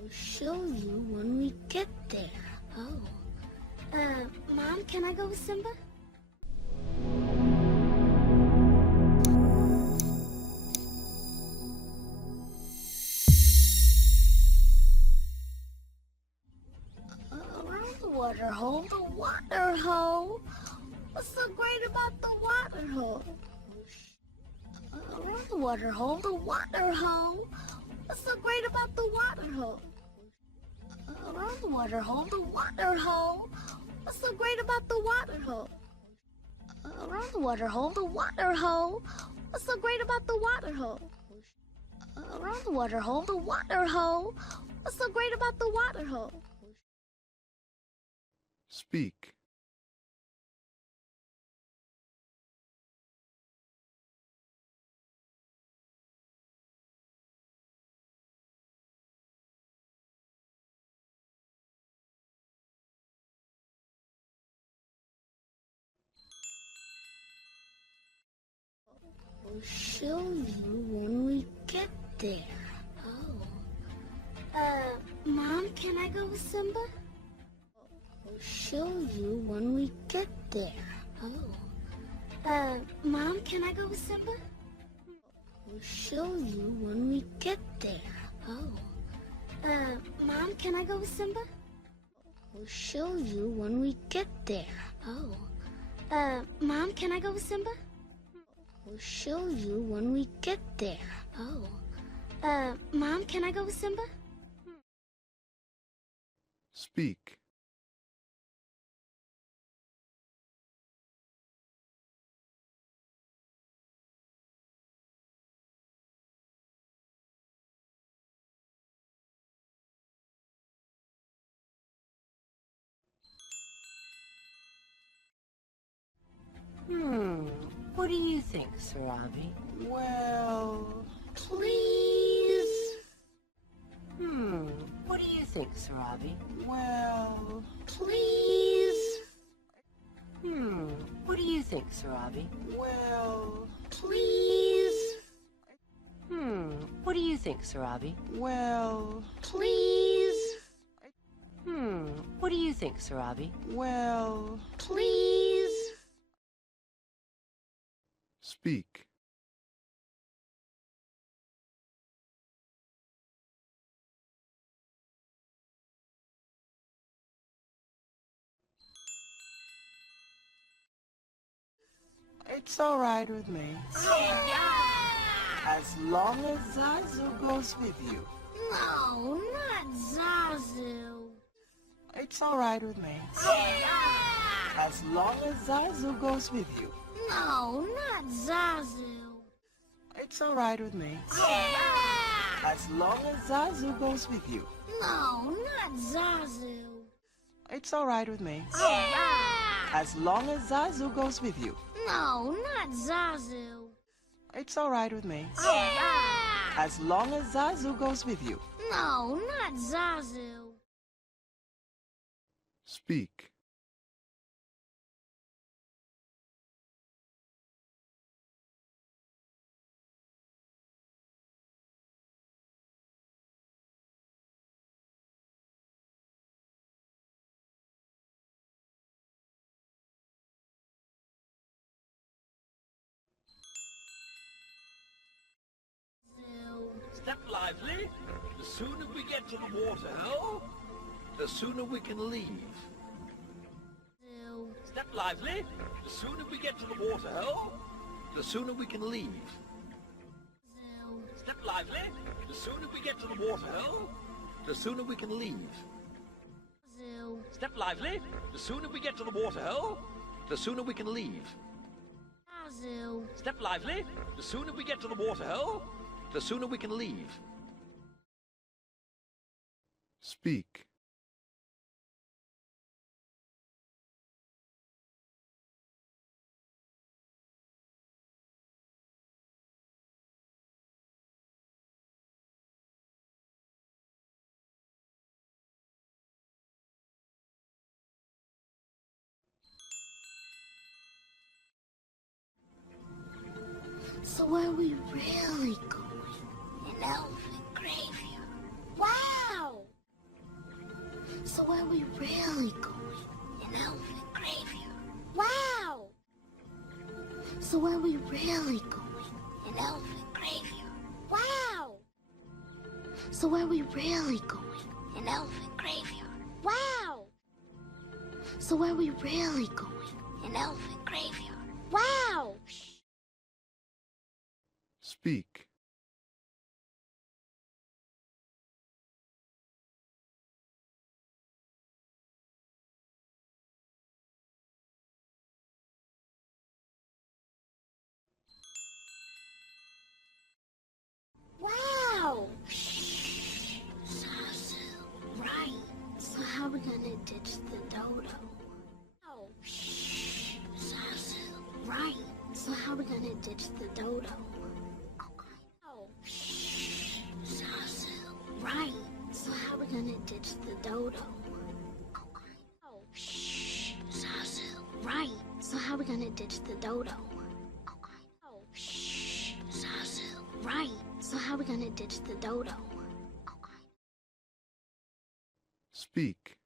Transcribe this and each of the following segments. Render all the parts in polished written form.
We'll show you when we get there. Oh. Mom, can I go with Simba? Around the water hole, the water hole. What's so great about the water hole? Around the water hole, the water hole. What's so great about the water hole? Around the water hole, the water hole. What's so great about the water hole? Around the water hole, the water hole. What's so great about the water hole? Around the water hole, the water hole. What's so great about the water hole? Speak. We'll show you when we get there. Oh. Mom, can I go with Simba? We'll show you when we get there. Oh. Mom, can I go with Simba? We'll show you when we get there. Oh. Mom, can I go with Simba? We'll show you when we get there. Oh. Mom, can I go with Simba? We'll show you when we get there. Oh. Mom, can I go with Simba? Speak. What do you think, Sarabi? Well, please. What do you think, Sarabi? Well, please. What do you think, Sarabi? Well, please. What do you think, Sarabi? Well, please. What do you think, Sarabi? Well, please. Speak. It's all right with me. As long as Zazu goes with you. No, not Zazu. It's all right with me. As long as Zazu goes with you. No, not Zazu. It's all right with me. As long as Zazu goes with you. No, not Zazu. It's all right with me. As long as Zazu goes with you. No, not Zazu. It's all right with me. As long as Zazu goes with you. No, not Zazu. Speak. Step lively. The sooner we get to the waterhole, the sooner we can leave. Step lively. The sooner we get to the waterhole, the sooner we can leave. Step lively. The sooner we get to the waterhole, the sooner we can leave. Step lively. The sooner we get to the waterhole, the sooner we can leave. Step lively. The sooner we get to the waterhole, the sooner we can leave. Speak. So where are we really going? An elephant graveyard. Wow! So where are we really going? An elephant graveyard. Wow! So where are we really going? An elephant graveyard. Wow! So where are we really going? An elephant graveyard. Wow! So where are we really going? An elephant graveyard. Wow! Speak. Wow! Sasu. Right. So how are we gonna ditch the dodo? Wow. Sasu. Right. So how are we gonna ditch the dodo? Wow. Sasu. Right. So how are we gonna ditch the dodo? Wow. Sasu. Right. So how are we gonna ditch the dodo? Wow. Sasu. Right. So how are we gonna ditch the dodo? Speak.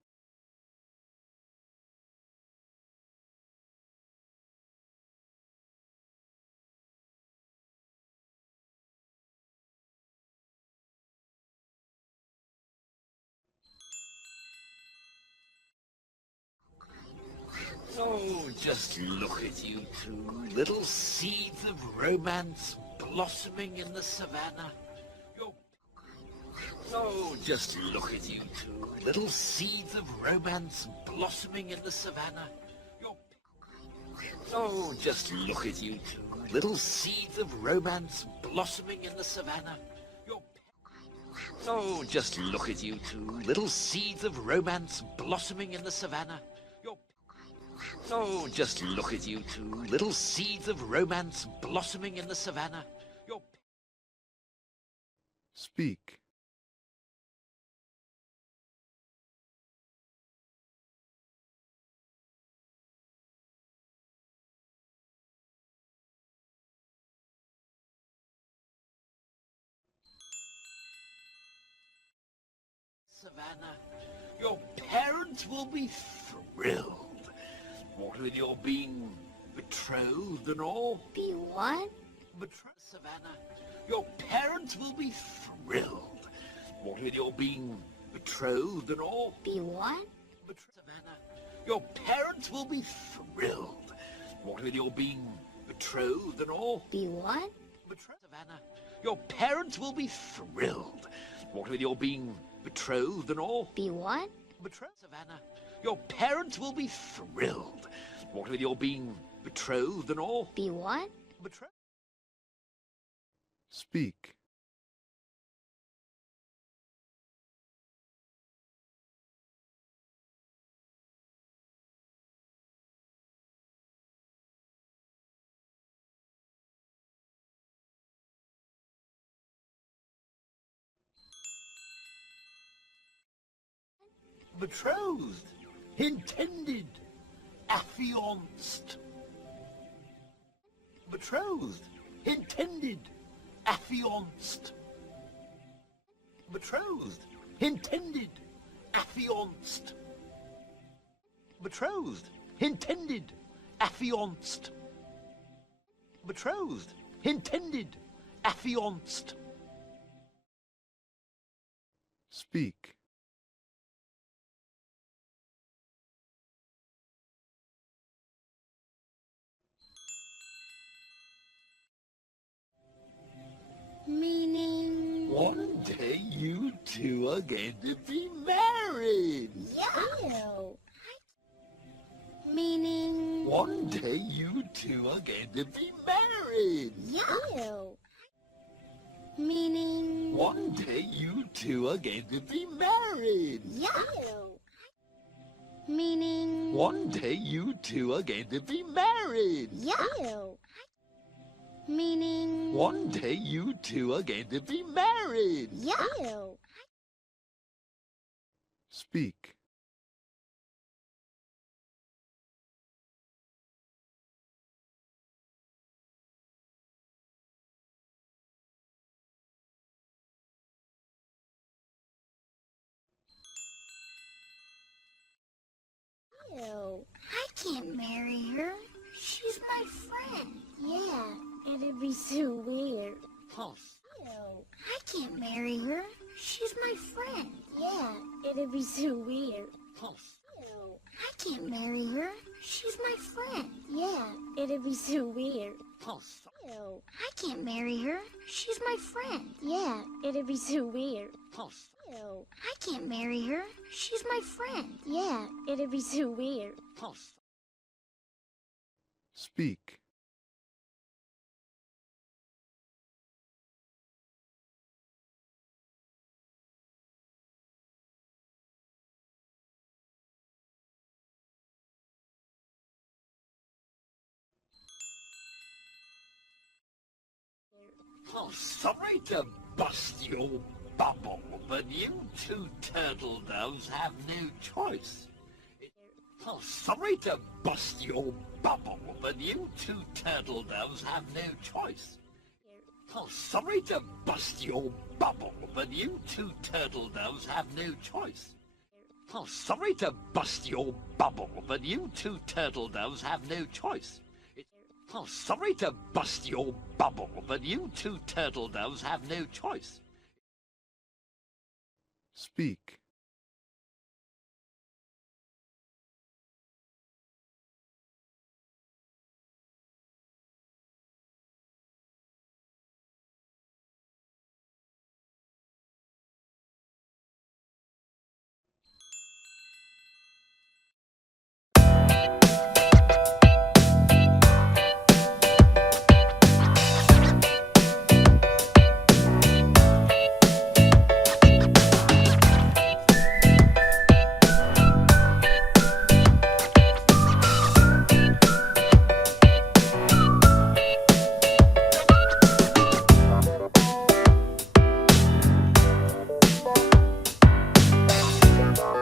Oh, just look at you two, little seeds of romance blossoming in the savannah. Oh, just look at you two, little seeds of romance blossoming in the savannah. Oh, just look at you two, little seeds of romance blossoming in the savannah. Oh, just look at you two, little seeds of romance blossoming in the savannah. Oh, just look at you two, little seeds of romance blossoming in the savannah. Speak. Savannah, your parents will be thrilled. What with your being betrothed and all? Be what? Betrothed, Savannah, your parents will be thrilled. What with your being betrothed and all? Be what? Savannah, your parents will be thrilled. What with your being betrothed and all? Be what? Savannah, your parents will be thrilled. What with your being betrothed and all? Be what? Savannah, your parents will be thrilled. What with your being betrothed and all? Be what? Speak. Betrothed, intended, affianced. Betrothed, intended, affianced. Betrothed, intended, affianced. Betrothed, intended, affianced. Betrothed, intended, affianced. Speak. Meaning... One day you two are going to be married. Ew. Meaning... One day you two are going to be married. Ew. Meaning... One day you two are going to be married. Ew. Meaning... One day you two are going to be married. Ew. Meaning... One day you two are going to be married. Ew. Speak. can't marry her. She's my friend. Yeah, it'd be so weird. False. Ew. I can't marry her. She's my friend. Yeah, it'd be so weird. False. Ew. I can't marry her. She's my friend. Yeah, it'd be so weird. False. Ew. I can't marry her. She's my friend. Yeah, it'd be so weird. False. Ew. I can't marry her. She's my friend. Yeah, it'd be so weird. False. Speak. Oh, sorry to bust your bubble, but you two turtle doves have no choice. Oh, sorry to bust your bubble, but you two turtle doves have no choice. Oh, sorry to bust your bubble, but you two turtle doves have no choice. Oh, sorry to bust your bubble, but you two turtle doves have no choice. Oh, sorry to bust your bubble, but you two turtle doves have no choice. Speak.